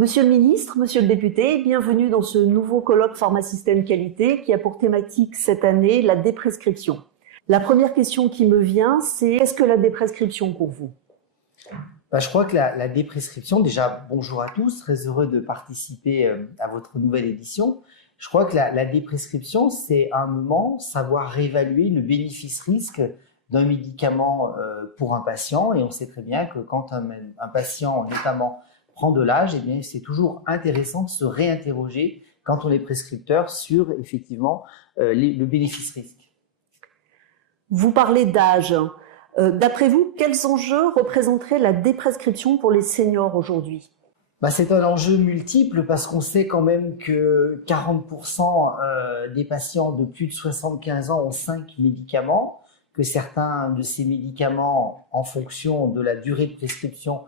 Monsieur le ministre, monsieur le député, bienvenue dans ce nouveau colloque Pharmasystème Qualité qui a pour thématique cette année la déprescription. La première question qui me vient, c'est qu'est-ce que la déprescription pour vous? Je crois que la déprescription, déjà bonjour à tous, très heureux de participer à votre nouvelle édition. Je crois que la déprescription, c'est un moment savoir réévaluer le bénéfice-risque d'un médicament pour un patient, et on sait très bien que quand un patient notamment prend de l'âge, eh bien c'est toujours intéressant de se réinterroger quand on est prescripteur sur effectivement le bénéfice-risque. Vous parlez d'âge. D'après vous, quels enjeux représenterait la déprescription pour les seniors aujourd'hui? C'est un enjeu multiple parce qu'on sait quand même que 40% des patients de plus de 75 ans ont 5 médicaments, que certains de ces médicaments, en fonction de la durée de prescription,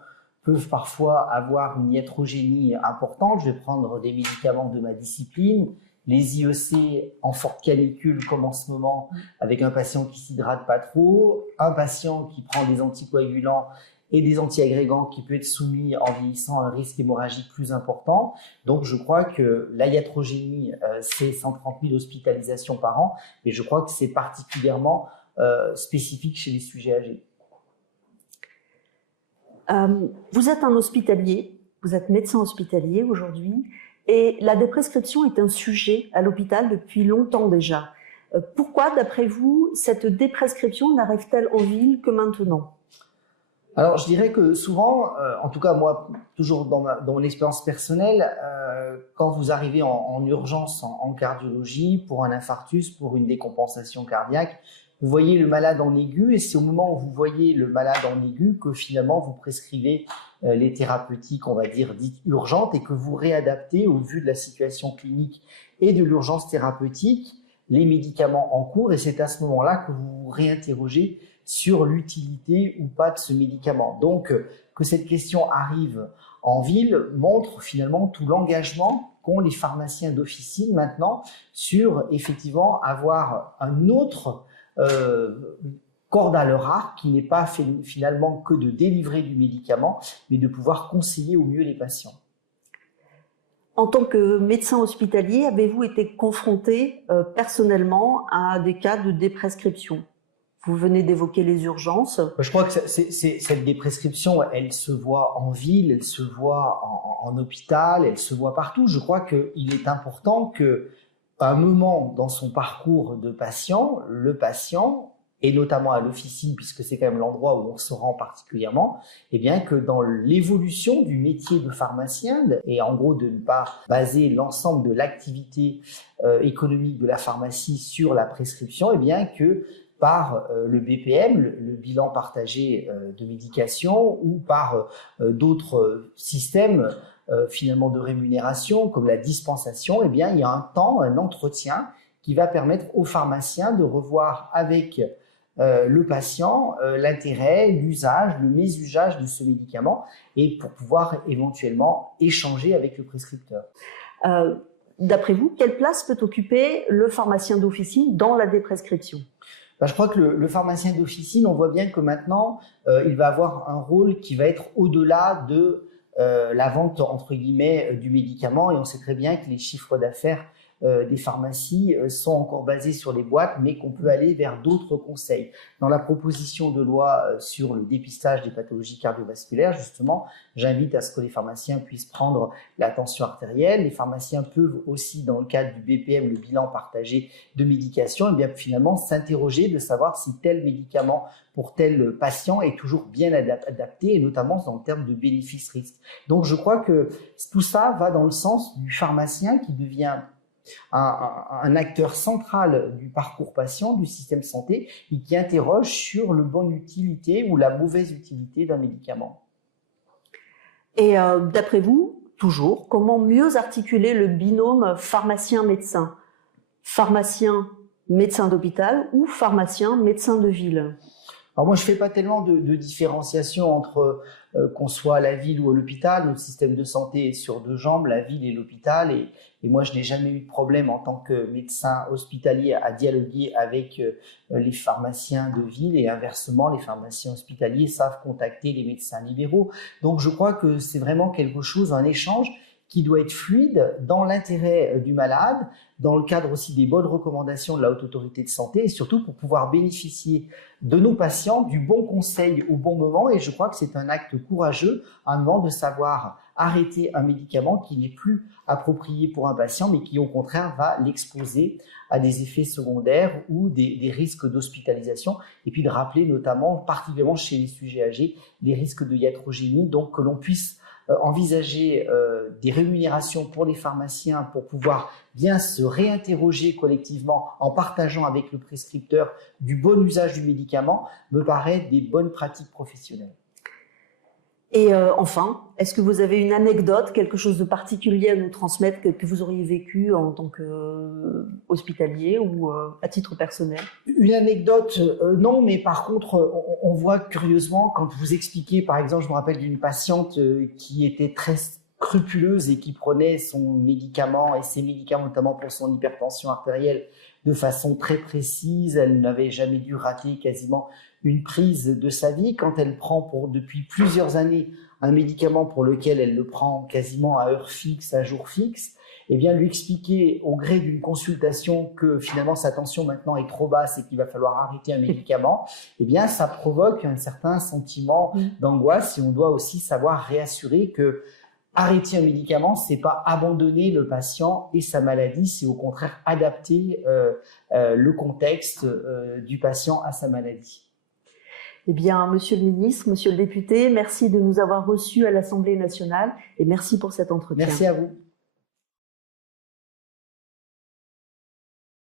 peuvent parfois avoir une iatrogénie importante. Je vais prendre des médicaments de ma discipline, les IEC en forte canicule comme en ce moment, avec un patient qui s'hydrate pas trop, un patient qui prend des anticoagulants et des antiagrégants qui peut être soumis en vieillissant à un risque hémorragique plus important. Donc je crois que la iatrogénie, c'est 130 000 hospitalisations par an, et je crois que c'est particulièrement spécifique chez les sujets âgés. Vous êtes un hospitalier, vous êtes médecin hospitalier aujourd'hui, et la déprescription est un sujet à l'hôpital depuis longtemps déjà. Pourquoi, d'après vous, cette déprescription n'arrive-t-elle en ville que maintenant? Alors, je dirais que souvent, en tout cas moi, toujours dans mon expérience personnelle, quand vous arrivez en urgence en cardiologie pour un infarctus, pour une décompensation cardiaque, vous voyez le malade en aigu, et c'est au moment où vous voyez le malade en aigu que finalement vous prescrivez les thérapeutiques, on va dire, dites urgentes, et que vous réadaptez au vu de la situation clinique et de l'urgence thérapeutique les médicaments en cours, et c'est à ce moment-là que vous vous réinterrogez sur l'utilité ou pas de ce médicament. Donc, que cette question arrive en ville montre finalement tout l'engagement qu'ont les pharmaciens d'officine maintenant sur effectivement avoir un autre corde à leur arc qui n'est pas finalement que de délivrer du médicament, mais de pouvoir conseiller au mieux les patients. En tant que médecin hospitalier, avez-vous été confronté personnellement à des cas de déprescription? Vous venez d'évoquer les urgences. Je crois que cette déprescription, elle se voit en ville, elle se voit en hôpital, elle se voit partout. Je crois qu'il est important que, à un moment dans son parcours de patient, le patient, et notamment à l'officine, puisque c'est quand même l'endroit où on se rend particulièrement, eh bien que dans l'évolution du métier de pharmacien, et en gros de ne pas baser l'ensemble de l'activité économique de la pharmacie sur la prescription, eh bien que par le BPM, le bilan partagé de médication, ou par d'autres systèmes finalement de rémunération, comme la dispensation, eh bien il y a un temps, un entretien qui va permettre aux pharmaciens de revoir avec le patient l'intérêt, l'usage, le mésusage de ce médicament, et pour pouvoir éventuellement échanger avec le prescripteur. D'après vous, quelle place peut occuper le pharmacien d'officine dans la déprescription? Je crois que le pharmacien d'officine, on voit bien que maintenant, il va avoir un rôle qui va être au-delà de la vente, entre guillemets, du médicament, et on sait très bien que les chiffres d'affaires des pharmacies sont encore basés sur les boîtes, mais qu'on peut aller vers d'autres conseils. Dans la proposition de loi sur le dépistage des pathologies cardiovasculaires, justement, j'invite à ce que les pharmaciens puissent prendre la tension artérielle. Les pharmaciens peuvent aussi, dans le cadre du BPM, le bilan partagé de médication, et bien finalement s'interroger de savoir si tel médicament pour tel patient est toujours bien adapté, et notamment dans le terme de bénéfice-risque. Donc je crois que tout ça va dans le sens du pharmacien qui devient un acteur central du parcours patient, du système santé, et qui interroge sur la bonne utilité ou la mauvaise utilité d'un médicament. Et d'après vous, toujours, comment mieux articuler le binôme pharmacien-médecin? Pharmacien-médecin d'hôpital ou pharmacien-médecin de ville? Alors moi, je fais pas tellement de différenciation entre qu'on soit à la ville ou à l'hôpital. Notre système de santé est sur deux jambes, la ville et l'hôpital. Et moi, je n'ai jamais eu de problème en tant que médecin hospitalier à dialoguer avec les pharmaciens de ville, et inversement, les pharmaciens hospitaliers savent contacter les médecins libéraux. Donc, je crois que c'est vraiment quelque chose, un échange qui doit être fluide dans l'intérêt du malade, dans le cadre aussi des bonnes recommandations de la Haute Autorité de Santé, et surtout pour pouvoir bénéficier de nos patients du bon conseil au bon moment. Et je crois que c'est un acte courageux, un moment de savoir arrêter un médicament qui n'est plus approprié pour un patient, mais qui au contraire va l'exposer à des effets secondaires ou des risques d'hospitalisation. Et puis de rappeler notamment, particulièrement chez les sujets âgés, les risques de iatrogénie, donc que l'on puisse envisager des rémunérations pour les pharmaciens pour pouvoir bien se réinterroger collectivement en partageant avec le prescripteur du bon usage du médicament, me paraît des bonnes pratiques professionnelles. Et enfin, est-ce que vous avez une anecdote, quelque chose de particulier à nous transmettre que vous auriez vécu en tant qu'hospitalier ou à titre personnel? Une anecdote, non, mais par contre, on voit curieusement, quand vous expliquez, par exemple, je me rappelle d'une patiente qui était très scrupuleuse et qui prenait son médicament et ses médicaments, notamment pour son hypertension artérielle, de façon très précise. Elle n'avait jamais dû rater quasiment une prise de sa vie. Quand elle prend depuis plusieurs années un médicament pour lequel elle le prend quasiment à heure fixe, à jour fixe, eh bien lui expliquer au gré d'une consultation que finalement sa tension maintenant est trop basse et qu'il va falloir arrêter un médicament, eh bien ça provoque un certain sentiment d'angoisse, et on doit aussi savoir réassurer que arrêter un médicament, c'est pas abandonner le patient et sa maladie, c'est au contraire adapter le contexte du patient à sa maladie. Eh bien, Monsieur le ministre, Monsieur le député, merci de nous avoir reçus à l'Assemblée nationale et merci pour cet entretien. Merci à vous.